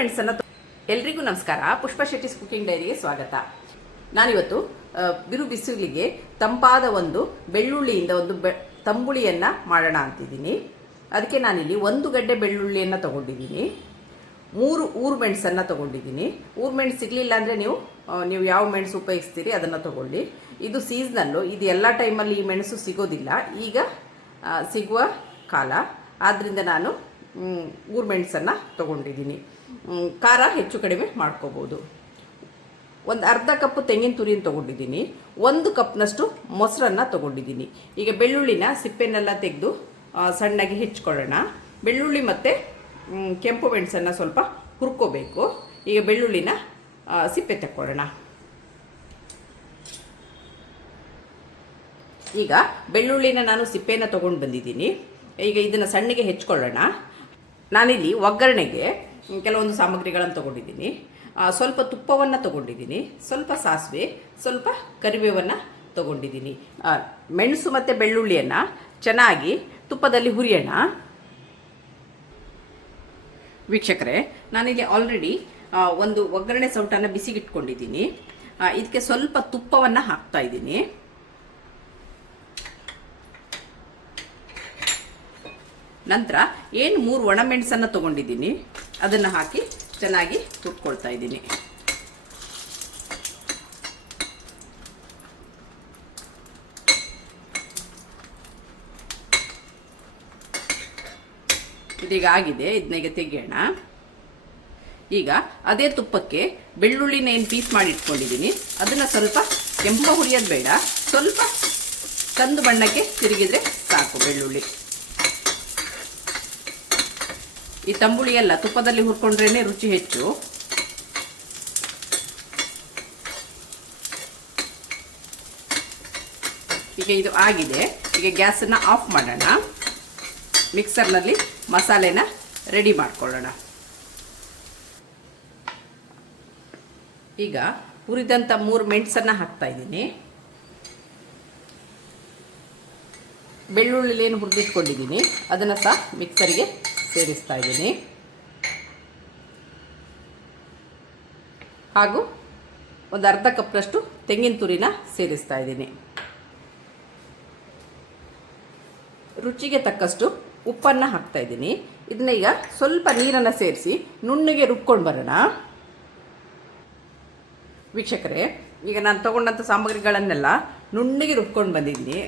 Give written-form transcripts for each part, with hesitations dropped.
ಮೆಣಸನ್ನು ಎಲ್ರಿಗೂ ನಮಸ್ಕಾರ. ಪುಷ್ಪ ಶೆಟ್ಟಿಸ್ ಕುಕಿಂಗ್ ಡೈರಿಗೆ ಸ್ವಾಗತ. ನಾನಿವತ್ತು ಬಿರು ಬಿಸಿಲಿಗೆ ತಂಪಾದ ಒಂದು ಬೆಳ್ಳುಳ್ಳಿಯಿಂದ ಒಂದು ತಂಬುಳಿಯನ್ನು ಮಾಡೋಣ ಅಂತಿದ್ದೀನಿ. ಅದಕ್ಕೆ ನಾನಿಲ್ಲಿ 1 ಗಡ್ಡೆ ಬೆಳ್ಳುಳ್ಳಿಯನ್ನು ತೊಗೊಂಡಿದ್ದೀನಿ, 3 ಊರು ಮೆಣಸನ್ನು ತೊಗೊಂಡಿದ್ದೀನಿ. ಊರು ಮೆಣಸು ಸಿಗಲಿಲ್ಲ ಅಂದರೆ ನೀವು ಯಾವ ಮೆಣಸು ಉಪಯೋಗಿಸ್ತೀರಿ ಅದನ್ನು ತೊಗೊಳ್ಳಿ. ಇದು ಸೀಸ್ನಲ್ಲು, ಇದು ಎಲ್ಲ ಟೈಮಲ್ಲಿ ಈ ಮೆಣಸು ಸಿಗೋದಿಲ್ಲ, ಈಗ ಸಿಗುವ ಕಾಲ. ಆದ್ದರಿಂದ ನಾನು ಊರು ಮೆಣಸನ್ನು ತೊಗೊಂಡಿದ್ದೀನಿ. ಖಾರ ಹೆಚ್ಚು ಕಡಿಮೆ ಮಾಡ್ಕೋಬೋದು. ಒಂದು ಅರ್ಧ ಕಪ್ಪು ತೆಂಗಿನ ತುರಿಯನ್ನು ತೊಗೊಂಡಿದ್ದೀನಿ, 1 ಕಪ್ನಷ್ಟು ಮೊಸರನ್ನು ತೊಗೊಂಡಿದ್ದೀನಿ. ಈಗ ಬೆಳ್ಳುಳ್ಳಿನ ಸಿಪ್ಪೆನೆಲ್ಲ ತೆಗೆದು ಸಣ್ಣಗೆ ಹೆಚ್ಚಿಕೊಳ್ಳೋಣ. ಬೆಳ್ಳುಳ್ಳಿ ಮತ್ತು ಕೆಂಪು ಮೆಣಸನ್ನು ಸ್ವಲ್ಪ ಹುರ್ಕೋಬೇಕು. ಈಗ ಬೆಳ್ಳುಳ್ಳಿನ ಸಿಪ್ಪೆ ತಕ್ಕೊಳ್ಳೋಣ. ಈಗ ಬೆಳ್ಳುಳ್ಳಿನ ನಾನು ಸಿಪ್ಪೆನ ತೊಗೊಂಡು ಬಂದಿದ್ದೀನಿ. ಈಗ ಇದನ್ನು ಸಣ್ಣಗೆ ಹೆಚ್ಕೊಳ್ಳೋಣ. ನಾನಿಲ್ಲಿ ಒಗ್ಗರಣೆಗೆ ಕೆಲವೊಂದು ಸಾಮಗ್ರಿಗಳನ್ನು ತೊಗೊಂಡಿದ್ದೀನಿ. ಸ್ವಲ್ಪ ತುಪ್ಪವನ್ನು ತೊಗೊಂಡಿದ್ದೀನಿ, ಸ್ವಲ್ಪ ಸಾಸಿವೆ, ಸ್ವಲ್ಪ ಕರಿಬೇವನ್ನು ತೊಗೊಂಡಿದ್ದೀನಿ. ಮೆಣಸು ಮತ್ತು ಬೆಳ್ಳುಳ್ಳಿಯನ್ನು ಚೆನ್ನಾಗಿ ತುಪ್ಪದಲ್ಲಿ ಹುರಿಯೋಣ. ವೀಕ್ಷಕರೇ, ನಾನಿಲ್ಲಿ ಆಲ್ರೆಡಿ ಒಂದು ಒಗ್ಗರಣೆ ಸೌಟನ್ನು ಬಿಸಿಗಿಟ್ಕೊಂಡಿದ್ದೀನಿ. ಇದಕ್ಕೆ ಸ್ವಲ್ಪ ತುಪ್ಪವನ್ನು ಹಾಕ್ತಾ ಇದ್ದೀನಿ. ನಂತರ 3 ಒಣಮೆಣಸನ್ನು ತೊಗೊಂಡಿದ್ದೀನಿ, ಅದನ್ನು ಹಾಕಿ ಚೆನ್ನಾಗಿ ಹುರ್ಕೊಳ್ತಾ ಇದ್ದೀನಿ. ಇದೀಗ ಆಗಿದೆ, ಇದನ್ನ ತೆಗೆಯೋಣ. ಈಗ ಅದೇ ತುಪ್ಪಕ್ಕೆ ಬೆಳ್ಳುಳ್ಳಿನ ಏನು ಪೀಸ್ ಮಾಡಿ ಇಟ್ಕೊಂಡಿದ್ದೀನಿ ಅದನ್ನು ಸ್ವಲ್ಪ ಕೆಂಪು ಹುರಿಯೋದು ಬೇಡ, ಸ್ವಲ್ಪ ಕಂದು ಬಣ್ಣಕ್ಕೆ ತಿರುಗಿದ್ರೆ ಸಾಕು ಬೆಳ್ಳುಳ್ಳಿ. ಈ ತಂಬುಳಿ ಎಲ್ಲ ತುಪ್ಪದಲ್ಲಿ ಹುರ್ಕೊಂಡ್ರೇನೆ ರುಚಿ ಹೆಚ್ಚು. ಈಗ ಇದು ಆಗಿದೆ. ಈಗ ಗ್ಯಾಸನ್ನು ಆಫ್ ಮಾಡೋಣ. ಮಿಕ್ಸರ್ನಲ್ಲಿ ಮಸಾಲೆನ ರೆಡಿ ಮಾಡ್ಕೊಳ್ಳೋಣ. ಈಗ ಹುರಿದಂಥ 3 ಮೆಣಸನ್ನು ಹಾಕ್ತಾ ಇದ್ದೀನಿ. ಬೆಳ್ಳುಳ್ಳಿ ಏನು ಹುರಿದಿಟ್ಕೊಂಡಿದ್ದೀನಿ ಅದನ್ನು ಸಹ ಮಿಕ್ಸರ್ಗೆ ಸೇರಿಸ್ತಾ ಇದ್ದೀನಿ. ಹಾಗೂ ಒಂದು ಅರ್ಧ ಕಪ್ನಷ್ಟು ತೆಂಗಿನ ತುರಿನ ಸೇರಿಸ್ತಾ ಇದ್ದೀನಿ. ರುಚಿಗೆ ತಕ್ಕಷ್ಟು ಉಪ್ಪನ್ನು ಹಾಕ್ತಾ ಇದ್ದೀನಿ. ಇದನ್ನ ಈಗ ಸ್ವಲ್ಪ ನೀರನ್ನು ಸೇರಿಸಿ ನುಣ್ಣಗೆ ರುಬ್ಕೊಂಡು ಬರೋಣ. ವೀಕ್ಷಕರೇ, ಈಗ ನಾನು ತೊಗೊಂಡಂಥ ಸಾಮಗ್ರಿಗಳನ್ನೆಲ್ಲ ನುಣ್ಣಗೆ ರುಬ್ಕೊಂಡು ಬಂದಿದ್ದೀನಿ.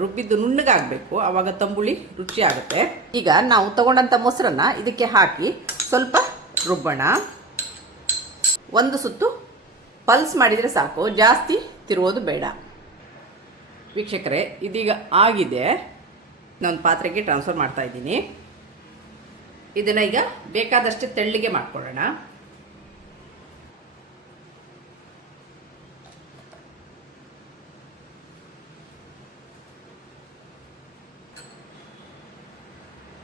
ರುಬ್ಬಿದ್ದು ನುಣ್ಣಗಾಗಬೇಕು, ಆವಾಗ ತಂಬುಳಿ ರುಚಿ ಆಗುತ್ತೆ. ಈಗ ನಾವು ತೊಗೊಂಡಂಥ ಮೊಸರನ್ನು ಇದಕ್ಕೆ ಹಾಕಿ ಸ್ವಲ್ಪ ರುಬ್ಬೋಣ. 1 ಸುತ್ತು ಪಲ್ಸ್ ಮಾಡಿದರೆ ಸಾಕು, ಜಾಸ್ತಿ ತಿರುವುದು ಬೇಡ. ವೀಕ್ಷಕರೇ, ಇದೀಗ ಆಗಿದೆ. ನಾನು ಪಾತ್ರೆಗೆ ಟ್ರಾನ್ಸ್ಫರ್ ಮಾಡ್ತಾ ಇದ್ದೀನಿ. ಇದನ್ನು ಈಗ ಬೇಕಾದಷ್ಟು ತೆಳ್ಳಗೆ ಮಾಡ್ಕೊಳ್ಳೋಣ.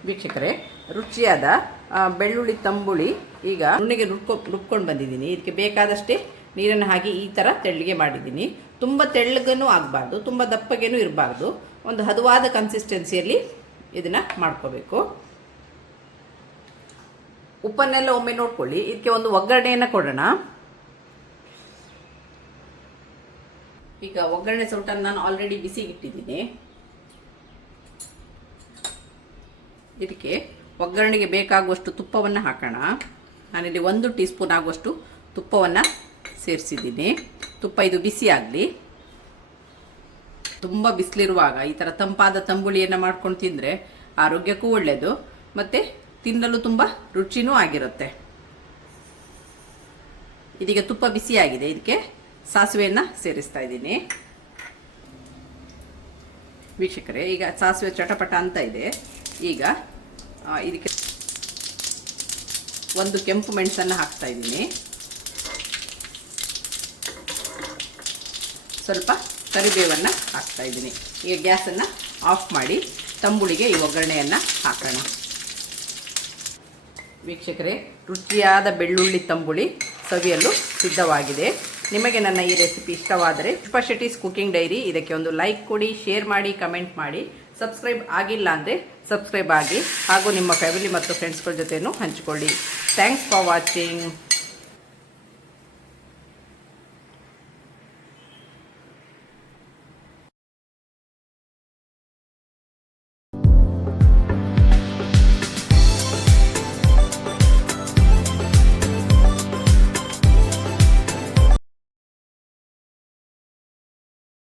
ವೀಕ್ಷಕರೇ, ರುಚಿಯಾದ ಬೆಳ್ಳುಳ್ಳಿ ತಂಬುಳಿ ಈಗ ನುಣ್ಣಗೆ ರುಬ್ಕೊಂಡು ಬಂದಿದ್ದೀನಿ. ಇದಕ್ಕೆ ಬೇಕಾದಷ್ಟೇ ನೀರನ್ನು ಹಾಕಿ ಈ ಥರ ತೆಳ್ಳಗೆ ಮಾಡಿದ್ದೀನಿ. ತುಂಬ ತೆಳ್ಳಗನೂ ಆಗಬಾರ್ದು, ತುಂಬ ದಪ್ಪಗೇನೂ ಇರಬಾರ್ದು. ಒಂದು ಹದವಾದ ಕನ್ಸಿಸ್ಟೆನ್ಸಿಯಲ್ಲಿ ಇದನ್ನು ಮಾಡ್ಕೋಬೇಕು. ಉಪ್ಪನ್ನೆಲ್ಲ ಒಮ್ಮೆ ನೋಡ್ಕೊಳ್ಳಿ. ಇದಕ್ಕೆ ಒಂದು ಒಗ್ಗರಣೆಯನ್ನು ಕೊಡೋಣ. ಈಗ ಒಗ್ಗರಣೆ ಸೌಟನ್ನು ನಾನು ಆಲ್ರೆಡಿ ಬಿಸಿಗಿಟ್ಟಿದ್ದೀನಿ. ಇದಕ್ಕೆ ಒಗ್ಗರಣೆಗೆ ಬೇಕಾಗುವಷ್ಟು ತುಪ್ಪವನ್ನು ಹಾಕೋಣ. ನಾನಿಲ್ಲಿ 1 ಟೀ ಸ್ಪೂನ್ ಆಗುವಷ್ಟು ತುಪ್ಪವನ್ನು ಸೇರಿಸಿದ್ದೀನಿ. ತುಪ್ಪ ಇದು ಬಿಸಿ ಆಗಲಿ. ತುಂಬ ಬಿಸಿಲಿರುವಾಗ ಈ ಥರ ತಂಪಾದ ತಂಬುಳಿಯನ್ನು ಮಾಡ್ಕೊಂಡು ತಿಂದರೆ ಆರೋಗ್ಯಕ್ಕೂ ಒಳ್ಳೆಯದು, ಮತ್ತು ತಿನ್ನಲು ತುಂಬ ರುಚಿನೂ ಆಗಿರುತ್ತೆ. ಇದೀಗ ತುಪ್ಪ ಬಿಸಿಯಾಗಿದೆ. ಇದಕ್ಕೆ ಸಾಸಿವೆಯನ್ನು ಸೇರಿಸ್ತಾ ಇದ್ದೀನಿ. ವೀಕ್ಷಕರೇ, ಈಗ ಸಾಸಿವೆ ಚಟಪಟ ಅಂತ ಇದೆ. ಈಗ ಇದಕ್ಕೆ 1 ಕೆಂಪು ಮೆಣಸನ್ನು ಹಾಕ್ತಾ ಇದ್ದೀನಿ. ಸ್ವಲ್ಪ ಕರಿಬೇವನ್ನು ಹಾಕ್ತಾ ಇದ್ದೀನಿ. ಈಗ ಗ್ಯಾಸನ್ನು ಆಫ್ ಮಾಡಿ ತಂಬುಳಿಗೆ ಈ ಒಗ್ಗರಣೆಯನ್ನು ಹಾಕೋಣ. ವೀಕ್ಷಕರೇ, ರುಚಿಯಾದ ಬೆಳ್ಳುಳ್ಳಿ ತಂಬುಳಿ ಸವಿಯಲು ಸಿದ್ಧವಾಗಿದೆ. ನಿಮಗೆ ನನ್ನ ಈ ರೆಸಿಪಿ ಇಷ್ಟವಾದರೆ ಪುಷ್ಪ ಶೆಟ್ಟಿಸ್ ಕುಕಿಂಗ್ ಡೈರಿ ಇದಕ್ಕೆ ಒಂದು ಲೈಕ್ ಕೊಡಿ, ಶೇರ್ ಮಾಡಿ, ಕಮೆಂಟ್ ಮಾಡಿ. ಸಬ್ಸ್ಕ್ರೈಬ್ ಆಗಿಲ್ಲ ಅಂದರೆ ಸಬ್ಸ್ಕ್ರೈಬ್ ಆಗಿ, ಹಾಗೂ ನಿಮ್ಮ ಫ್ಯಾಮಿಲಿ ಮತ್ತು ಫ್ರೆಂಡ್ಸ್ಗಳ ಜೊತೆನೂ ಹಂಚಿಕೊಳ್ಳಿ. Thanks for watching.